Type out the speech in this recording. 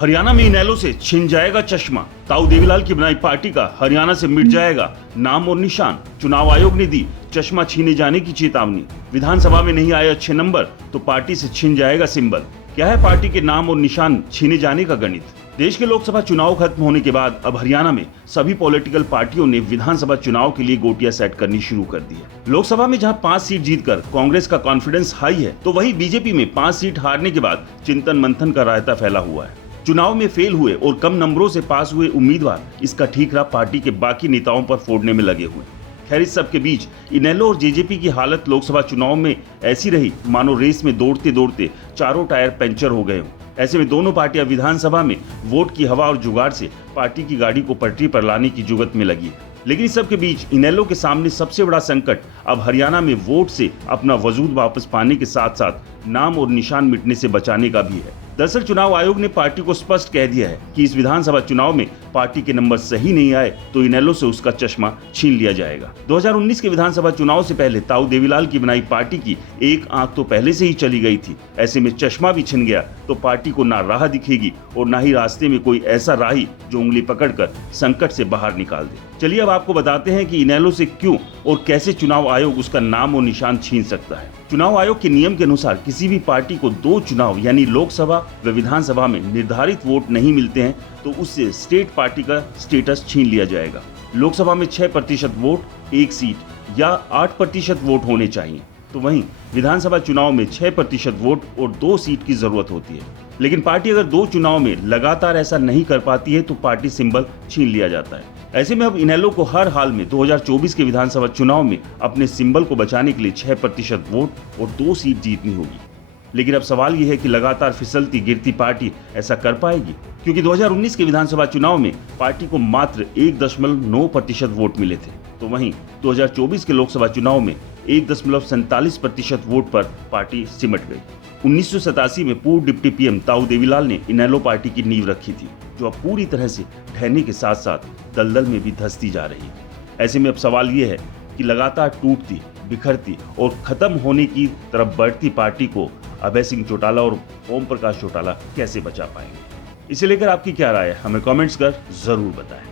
हरियाणा में इनेलो से छिन जाएगा चश्मा। ताऊ देवीलाल की बनाई पार्टी का हरियाणा से मिट जाएगा नाम और निशान। चुनाव आयोग ने दी चश्मा छीने जाने की चेतावनी। विधानसभा में नहीं आए अच्छे नंबर तो पार्टी से छिन जाएगा सिंबल। क्या है पार्टी के नाम और निशान छीने जाने का गणित? देश के लोकसभा चुनाव खत्म होने के बाद अब हरियाणा में सभी पॉलिटिकल पार्टियों ने विधानसभा चुनाव के लिए गोटियां सेट करनी शुरू कर दी है। लोकसभा में जहां 5 सीट जीतकर कांग्रेस का कॉन्फिडेंस हाई है, तो वहीं बीजेपी में 5 सीट हारने के बाद चिंतन मंथन का रायता फैला हुआ है। चुनाव में फेल हुए और कम नंबरों से पास हुए उम्मीदवार इसका ठीकरा पार्टी के बाकी नेताओं पर फोड़ने में लगे हुए। खैर, इस सब के बीच इनेलो और जेजेपी की हालत लोकसभा चुनाव में ऐसी रही मानो रेस में दौड़ते दौड़ते चारों टायर पंचर हो गए हों। ऐसे में दोनों पार्टियां विधानसभा में वोट की हवा और जुगाड़ से पार्टी की गाड़ी को पटरी पर लाने की जुगत में लगी है। लेकिन इस सब के बीच इनेलो के सामने सबसे बड़ा संकट अब हरियाणा में वोट से अपना वजूद वापस पाने के साथ साथ नाम और निशान मिटने से बचाने का भी है। दरअसल चुनाव आयोग ने पार्टी को स्पष्ट कह दिया है कि इस विधानसभा चुनाव में पार्टी के नंबर सही नहीं आए तो इनेलो से उसका चश्मा छीन लिया जाएगा। 2019 के विधानसभा चुनाव से पहले ताऊ देवीलाल की बनाई पार्टी की एक आंख तो पहले से ही चली गई थी। ऐसे में चश्मा भी छिन गया तो पार्टी को ना राह दिखेगी और ना ही रास्ते में कोई ऐसा राही जो उंगली पकड़कर संकट से बाहर निकाल दे। चलिए अब आपको बताते हैं कि इनेलो से क्यों और कैसे चुनाव आयोग उसका नाम और निशान छीन सकता है। चुनाव आयोग के नियम के अनुसार किसी भी पार्टी को 2 चुनाव यानी लोकसभा व विधानसभा में निर्धारित वोट नहीं मिलते हैं तो उससे स्टेट पार्टी का स्टेटस छीन लिया जाएगा। लोकसभा में 6% वोट, 1 सीट या 8% वोट होने चाहिए, तो वहीं विधानसभा चुनाव में 6% वोट और 2 सीट की जरूरत होती है। लेकिन पार्टी अगर 2 चुनाव में लगातार ऐसा नहीं कर पाती है तो पार्टी सिंबल छीन लिया जाता है। ऐसे में अब इनेलो को हर हाल में 2024 के विधानसभा चुनाव में अपने सिंबल को बचाने के लिए 6% वोट और 2 सीट जीतनी होगी। लेकिन अब सवाल यह है कि लगातार फिसलती गिरती पार्टी ऐसा कर पाएगी, क्योंकि 2019 के विधानसभा चुनाव में पार्टी को मात्र 1.9% वोट मिले थे, तो वहीं 2024 के लोकसभा चुनाव में 1.47% वोट पर पार्टी सिमट गई। 1987 में पूर्व डिप्टी पीएम ताऊ देवीलाल ने इनेलो पार्टी की नींव रखी थी, जो अब पूरी तरह से ढहने के साथ साथ दलदल में भी धंसती जा रही है। ऐसे में अब सवाल ये है कि लगातार टूटती, बिखरती और खत्म होने की तरफ बढ़ती पार्टी को अभय सिंह चौटाला और ओम प्रकाश चौटाला कैसे बचा पाएंगे? इसे लेकर आपकी क्या राय है? हमें कमेंट्स कर जरूर बताएं।